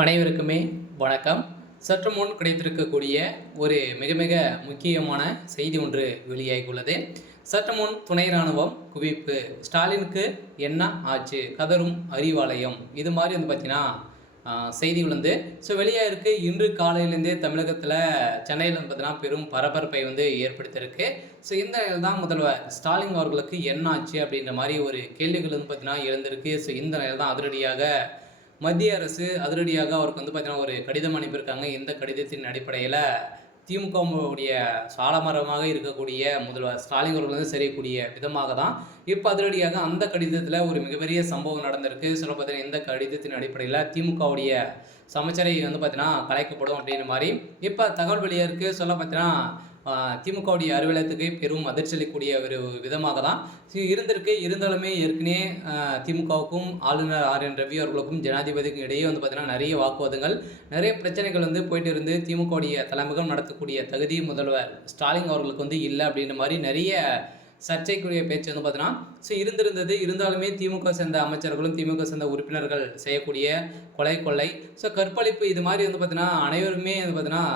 அனைவருக்குமே வணக்கம். சற்று முன் கிடைத்திருக்கக்கூடிய ஒரு மிக மிக முக்கியமான செய்தி ஒன்று வெளியாகியுள்ளது. சற்று முன் துணை ராணுவம் குவிப்பு, ஸ்டாலினுக்கு என்ன ஆச்சு, கதரும் அறிவாலயம், இது மாதிரி பார்த்தீங்கன்னா செய்திகள் வெளியாயிருக்கு. இன்று காலையிலேருந்தே தமிழகத்தில் சென்னையில் பார்த்தீங்கன்னா பெரும் பரபரப்பை ஏற்படுத்தியிருக்கு. இந்த நிலையில் தான் முதல்வர் ஸ்டாலின் அவர்களுக்கு என்ன ஆச்சு அப்படின்ற மாதிரி ஒரு கேள்விகள் பார்த்தீங்கன்னா எழுந்திருக்கு. இந்த நிலையில் தான் அதிரடியாக மத்திய அரசு அதிரடியாக அவருக்கு பார்த்தீங்கன்னா ஒரு கடிதம் அனுப்பியிருக்காங்க. இந்த கடிதத்தின் அடிப்படையில் திமுகவுடைய சாலமரமாக இருக்கக்கூடிய முதல்வர் ஸ்டாலின் அவர்கள் செய்யக்கூடிய விதமாக தான் இப்போ அதிரடியாக அந்த கடிதத்தில் ஒரு மிகப்பெரிய சம்பவம் நடந்திருக்கு. சொல்ல பார்த்தீங்கன்னா இந்த கடிதத்தின் அடிப்படையில் திமுகவுடைய சமச்சரை பார்த்தீங்கன்னா கலைக்கப்படும் அப்படின்ற மாதிரி இப்போ தகவல் வெளியாக சொல்ல பார்த்தீங்கன்னா திமுகவுடைய அலுவலகத்துக்கு பெரும் அதிர்ச்சி அளிக்கக்கூடிய ஒரு விதமாக தான் இருந்திருக்கு. இருந்தாலுமே ஏற்கனவே திமுகவுக்கும் ஆளுநர் ஆர்.என். ரவி அவர்களுக்கும் ஜனாதிபதிக்கும் இடையே பார்த்தீங்கன்னா நிறைய வாக்குவாதங்கள், நிறைய பிரச்சனைகள் போயிட்டு இருந்து திமுகவுடைய தலைமைகள் நடத்தக்கூடிய தகுதி முதல்வர் ஸ்டாலின் அவர்களுக்கு இல்லை அப்படின்ற மாதிரி நிறைய சர்ச்சைக்குரிய பேச்சு பார்த்தீங்கன்னா இருந்திருந்தது. இருந்தாலுமே திமுக சேர்ந்த அமைச்சர்களும் திமுக சேர்ந்த உறுப்பினர்கள் செய்யக்கூடிய கொலை, கற்பழிப்பு இது மாதிரி பார்த்தீங்கன்னா அனைவருமே பார்த்தீங்கன்னா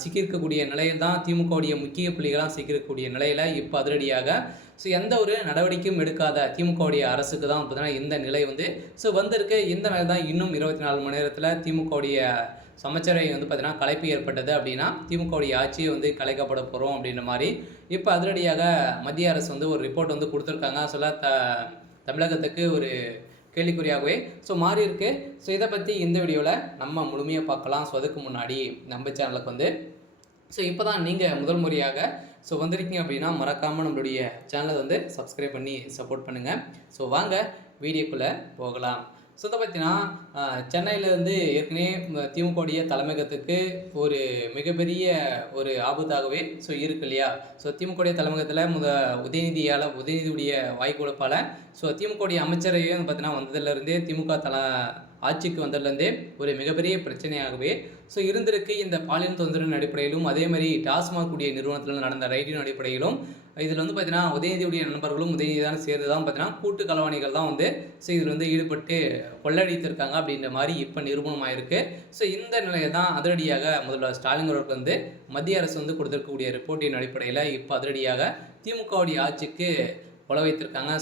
சிக்கியிருக்கக்கூடிய நிலையில் தான் திமுகவுடைய முக்கிய புள்ளிகளாக சிக்கியிருக்கக்கூடிய நிலையில் இப்போ அதிரடியாக எந்த ஒரு நடவடிக்கையும் எடுக்காத திமுகவுடைய அரசுக்கு தான் பார்த்தீங்கன்னா இந்த நிலை வந்திருக்கு. இந்த நிலை தான் இன்னும் 24 மணி நேரத்தில் திமுகவுடைய சமச்சரை பார்த்தீங்கன்னா கலைப்பு ஏற்பட்டது அப்படின்னா திமுகவுடைய ஆட்சியை கலைக்கப்பட போகிறோம் அப்படின்ற மாதிரி இப்போ அதிரடியாக மத்திய அரசு ஒரு ரிப்போர்ட் கொடுத்துருக்காங்க. தமிழகத்துக்கு ஒரு கேள்விக்குறியாகவே மாறி இருக்கு. இதை பற்றி இந்த வீடியோவில் நம்ம முழுமையாக பார்க்கலாம். அதுக்கு முன்னாடி நம்ம சேனலுக்கு இப்போ தான் நீங்கள் முதல் முறையாக வந்திருக்கீங்க அப்படின்னா மறக்காமல் நம்மளுடைய சேனலை சப்ஸ்கிரைப் பண்ணி சப்போர்ட் பண்ணுங்கள். வாங்க வீடியோக்குள்ளே போகலாம். இதை பார்த்தீங்கன்னா சென்னையிலேருந்து ஏற்கனவே திமுகவுடைய தலைமையகத்துக்கு ஒரு மிகப்பெரிய ஒரு ஆபத்தாகவே இருக்கு இல்லையா. திமுகவுடைய தலைமையகத்தில் உதயநிதியுடைய வாய்க்குழப்பால் திமுகவுடைய அமைச்சரையே பார்த்தீங்கன்னா வந்ததுலேருந்தே திமுக ஆட்சிக்கு வந்ததுலேருந்தே ஒரு மிகப்பெரிய பிரச்சனையாகவே இருந்திருக்கு. இந்த பாலியல் தொந்தரவின் அடிப்படையிலும் அதே மாதிரி டாஸ்மாக் கூடிய நிறுவனத்தில் நடந்த ரைடின் அடிப்படையிலும் இதில் பார்த்தீங்கன்னா உதயநிதியுடைய நண்பர்களும் உதயநிதியான சேர்ந்து தான் பார்த்தீங்கன்னா கூட்டு களவாணிகள் தான் இதில் ஈடுபட்டு கொள்ளடித்திருக்காங்க அப்படின்ற மாதிரி இப்போ நிரூபணமாயிருக்கு. இந்த நிலையை தான் அதிரடியாக முதல்வர் ஸ்டாலின் அவர்களுக்கு மத்திய அரசு கொடுத்திருக்கக்கூடிய ரிப்போர்ட்டின் அடிப்படையில் இப்போ அதிரடியாக திமுகவுடைய ஆட்சிக்கு கொலை வைத்திருக்காங்க.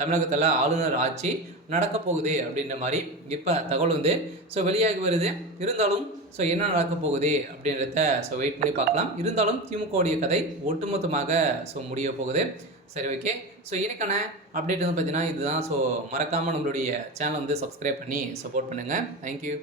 தமிழகத்தில் ஆளுநர் ஆட்சி நடக்க போகுது அப்படின்ற மாதிரி இப்போ தகவல் வெளியாகி வருது. இருந்தாலும் என்ன நடக்க போகுது அப்படின்றத வெயிட் பண்ணி பார்க்கலாம். இருந்தாலும் திமுகவுடைய கதை ஒட்டுமொத்தமாக முடிய போகுது. சரி, ஓகே. இன்னைக்கான அப்டேட் பார்த்தீங்கன்னா இதுதான். மறக்காமல் நம்மளுடைய சேனல் சப்ஸ்கிரைப் பண்ணி சப்போர்ட் பண்ணுங்கள். தேங்க்யூ.